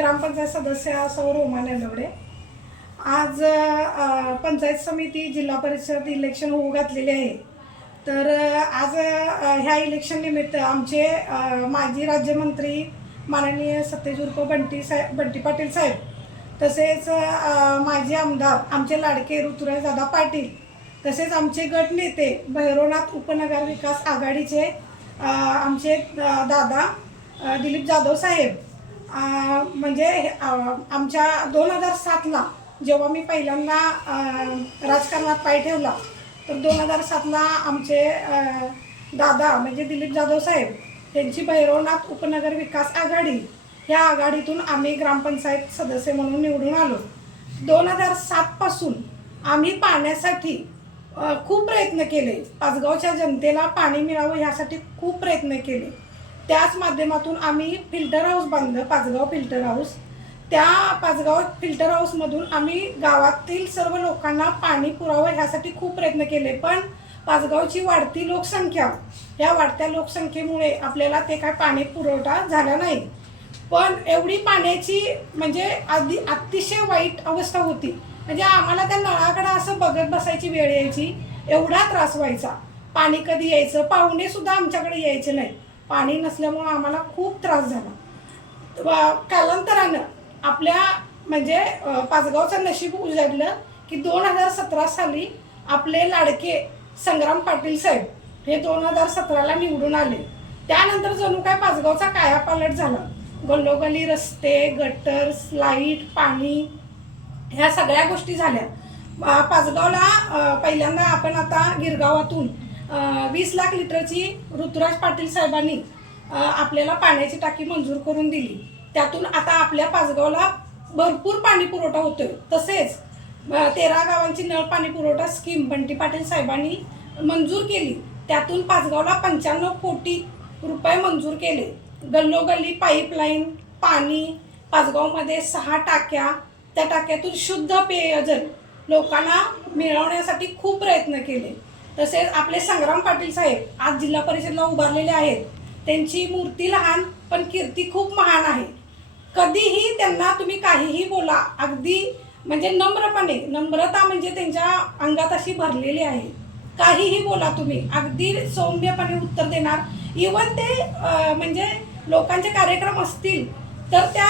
ग्रामपंचायत सदस्य सौ रोमा नेलवडे। आज पंचायत समिती जिल्हा परिषद इलेक्शन होऊ घातलेले आहे। तर आज ह्या इलेक्शन निमित्त आमचे माजी राज्यमंत्री माननीय सतेज उर्फ बंटी पाटील साहेब, तसेच माजी आमदार आमचे लाडके ऋतुराज दादा पाटील, तसेच आमचे गट नेते भैरवनाथ उपनगर विकास आघाडीचे आमचे दादा दिलीप जाधव साहेब, म्हणजे आमच्या 2007ला जेव्हा मी पहिल्यांदा राजकारणात पाय ठेवला, तर 2007ला आमचे दादा म्हणजे दिलीप जाधव साहेब त्यांची भैरवनाथ उपनगर विकास आघाडी, ह्या आघाडीतून आम्ही ग्रामपंचायत सदस्य म्हणून निवडून आलो। 2007 पासून आम्ही पाण्यासाठी खूप प्रयत्न केले, पाचगावच्या जनतेला पाणी मिळावं ह्यासाठी खूप प्रयत्न केले। त्याच माध्यमातून आम्ही फिल्टर हाऊस बांधलं, पाचगाव फिल्टर हाऊस। त्या पाचगाव फिल्टर हाऊसमधून आम्ही गावातील सर्व लोकांना पाणी पुरावं ह्यासाठी खूप प्रयत्न केले, पण पाचगावची वाढती लोकसंख्या, या वाढत्या लोकसंख्येमुळे आपल्याला ते काय पाणी पुरवठा झाला नाही। पण एवढी पाण्याची म्हणजे अतिशय वाईट अवस्था होती, म्हणजे आम्हाला त्या नळाकडे असं बघत बसायची वेळ यायची, एवढा त्रास व्हायचा। पाणी कधी यायचं, पाहुणे सुद्धा आमच्याकडे यायचे नाही, पाणी नसल्यामुळं आम्हाला खूप त्रास झाला। कालांतरानं आपल्या म्हणजे पाचगावचं नशीब उजाडलं की 2017 साली आपले लाडके संग्राम पाटील साहेब हे 2017ला निवडून आले। त्यानंतर जणू काय पाचगावचा कायापालट झाला। गल्लोगल्ली रस्ते, गटर्स, लाईट, पाणी ह्या सगळ्या गोष्टी झाल्या। पाचगावला पहिल्यांदा आपण आता गिरगावातून 20 लाख लिटरची ऋतुराज पाटील साहेबांनी आपल्याला पाण्याची टाकी मंजूर करून दिली। त्यातून आता आपल्या पाचगावला भरपूर पाणी पुरवठा होतोय। तसेच 13 गावांची नळ पाणी पुरवठा स्कीम बंटी पाटील साहेबांनी मंजूर केली, त्यातून पाचगावला 95 कोटी रुपये मंजूर केले। गल्लोगल्ली पाईपलाईन, पाणी, पाचगावमध्ये 6 टाक्या, त्या टाक्यातून शुद्ध पेयजल लोकांना मिळवण्यासाठी खूप प्रयत्न केले। तसेच आपले संग्राम पाटील साहेब आज जिल्हा परिषदला उभारलेले आहेत, त्यांची मूर्ती लहान पण कीर्ती खूप महान आहे। कधीही त्यांना तुम्ही काहीही बोला, अगदी म्हणजे नम्रपणे, नम्रता म्हणजे त्यांच्या अंगात अशी भरलेली आहे। काहीही बोला तुम्ही, अगदी सौम्यपणे उत्तर देणार। इवन ते म्हणजे लोकांचे कार्यक्रम असतील तर त्या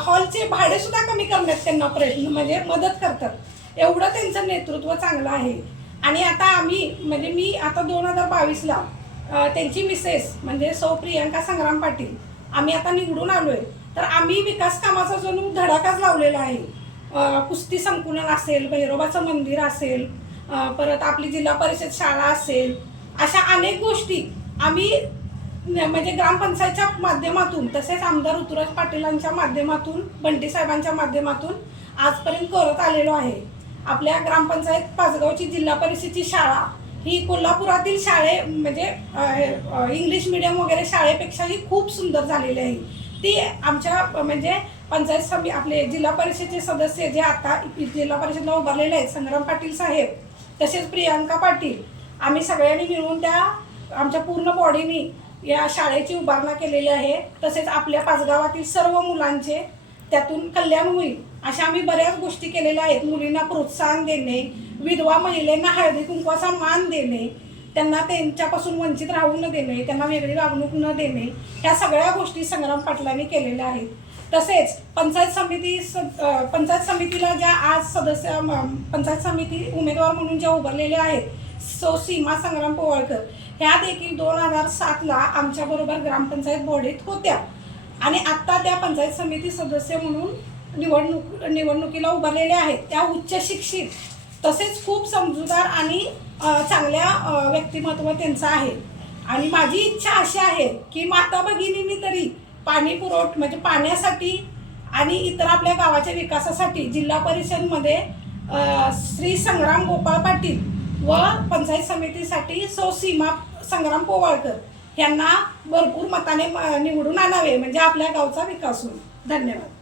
हॉलचे भाडे सुद्धा कमी करण्यात त्यांना प्रयत्न म्हणजे मदत करतात। एवढं त्यांचं नेतृत्व चांगलं आहे। आणि आता आम्ही म्हणजे मी आता 2022ला त्यांची मिसेस म्हणजे सौ प्रियंका संग्राम पाटील आम्ही आता निवडून आलोय, तर आम्ही विकास कामाचा जणू धडाकाच लावलेला आहे। कुस्ती संकुलन असेल, भैरोबाचं मंदिर असेल, परत आपली जिल्हा परिषद शाळा असेल, अशा अनेक गोष्टी आम्ही म्हणजे ग्रामपंचायतच्या माध्यमातून, तसेच आमदार ऋतुराज पाटीलांच्या माध्यमातून, बंटी साहेबांच्या माध्यमातून आजपर्यंत करत आलेलो आहे। आपल्या ग्रामपंचायत पाचगावची जिल्हा परिषदची शाळा ही कोल्हापुरातील शाळे म्हणजे इंग्लिश मीडियम वगैरे शाळेपेक्षाही खूप सुंदर झालेली आहे। ती आमच्या म्हणजे पंचायत समिती आपले जिल्हा परिषदेचे सदस्य जे आता जिल्हा परिषदला उभारलेले आहेत, संग्राम पाटील साहेब तसेच प्रियंका पाटील, आम्ही सगळ्यांनी मिळून त्या आमच्या पूर्ण बॉडीनी या शाळेची उभारणा केलेली आहे। तसेच आपल्या पाचगावातील सर्व मुलांचे त्यातून कल्याण होईल अशा आम्ही बऱ्याच गोष्टी केलेल्या आहेत। मुलींना प्रोत्साहन देणे, विधवा महिलांना हळदी कुंकवाचा मान देणे, त्यांना त्यांच्यापासून वंचित राहू न देणे, त्यांना वेगळी वागणूक न देणे, ह्या सगळ्या गोष्टी संग्राम पाटलांनी केलेल्या आहेत। तसेच पंचायत समितीला ज्या आज सदस्य पंचायत समिती उमेदवार म्हणून ज्या उभारलेल्या आहेत, सौ सीमा संग्राम पोवाळकर, ह्या देखील 2007ला आमच्याबरोबर ग्रामपंचायत बॉडीत होत्या आणि आत्ता त्या पंचायत समिती सदस्य म्हणून निवडणुकीला उभारलेल्या आहेत। त्या उच्च शिक्षित तसेच खूप समजूतदार आणि चांगल्या व्यक्तिमत्व त्यांचं आहे। आणि माझी इच्छा अशी आहे की माता भगिनींनी तरी पाणी म्हणजे पाण्यासाठी आणि इतर आपल्या गावाच्या विकासासाठी जिल्हा परिषदमध्ये श्री संग्राम गोपाळ पाटील व पंचायत समितीसाठी सौ सीमा संग्राम पोवाळकर यांना भरपूर मताने निवडून आणावे, म्हणजे आपल्या गावचा विकास होईल। धन्यवाद।